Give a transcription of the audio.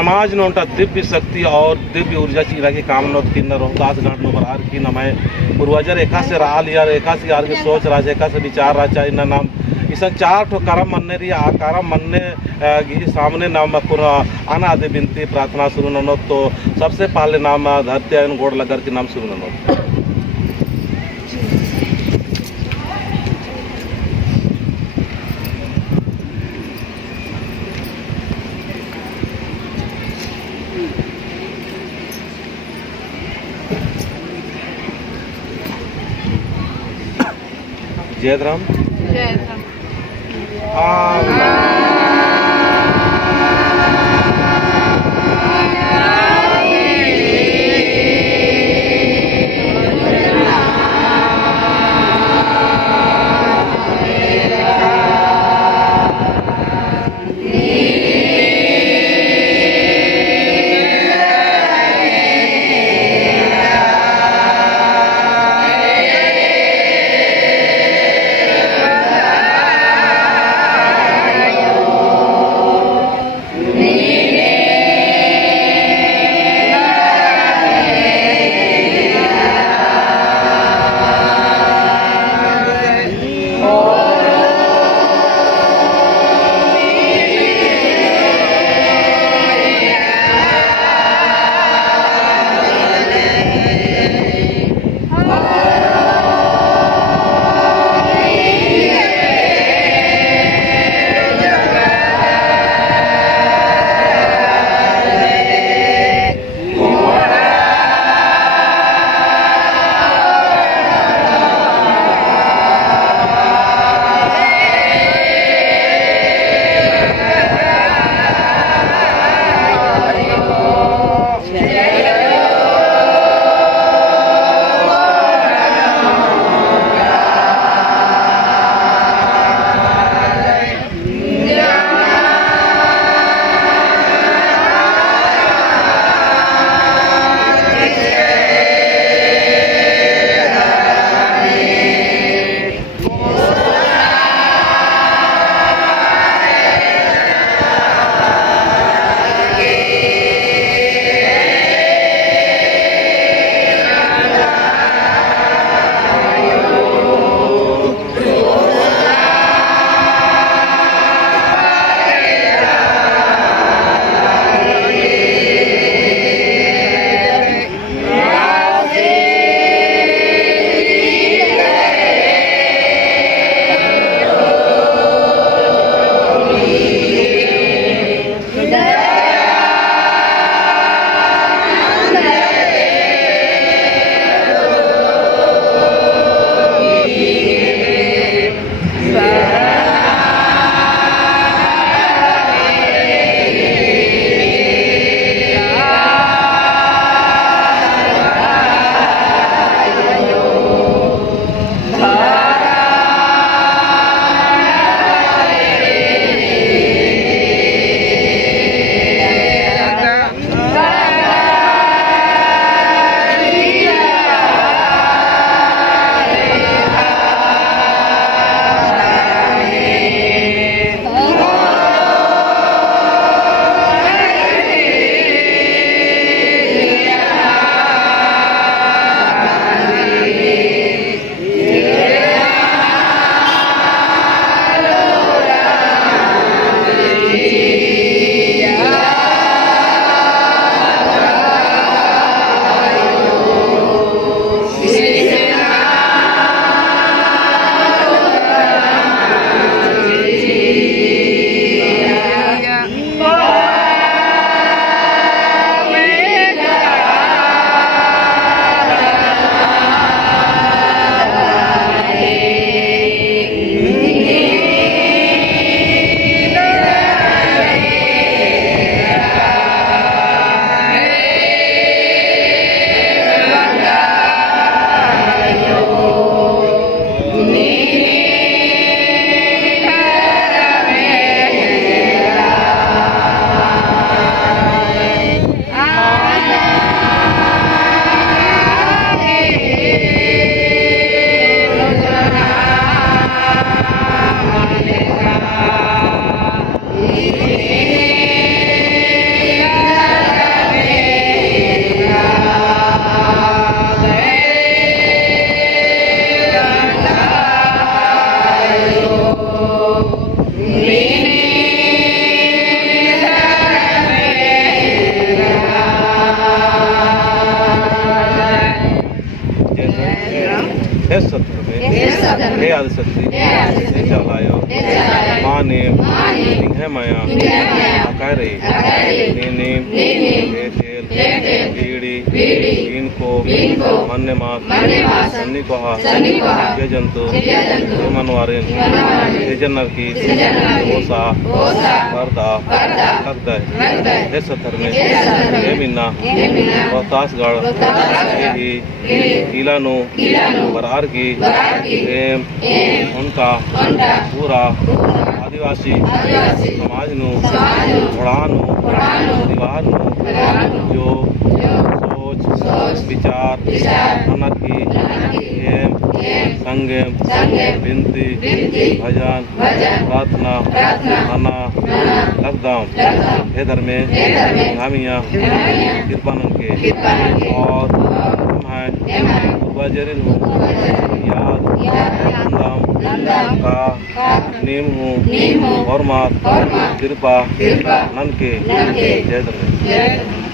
समाज ने उनका दिव्य शक्ति और दिव्य ऊर्जा चीरा की कामना किन्नर रोहतास घाट नो बरार की नमय पूर्वजर एका से राल यार एका से यार के सोच राज एका से विचार राजा इन नाम इस चार ठो करम मनने रही आकारम मनने गी सामने नाम पूरा आना आदि बिनती प्रार्थना शुरू ननो तो सबसे पहले नाम धरती गोड़ लगर के नाम शुरू ननो। जय राम जय राम। चलायो माने निघे माया अकारे नीम एटेल बीड़ी इनको मन्ने मास सन्नी कोहा ये जंतु मनवारिन जनर की ओसा पर्दा लगता है इस सत्र में ये मिन्ना रोहतासगढ़ ही किलानो बरार की एम उनका पूरा आदिवासी समाज नु बढ़ानो परिवार नु जो सोच विचार मनन की एम संगम विनती भजन प्रार्थना आना लगदाम हे धर्मे नामिया कृपानन के और पूर्वाजरिन हूँ याद नंदम का नेम हूँ और मात कृपा नन के जय धर्मे।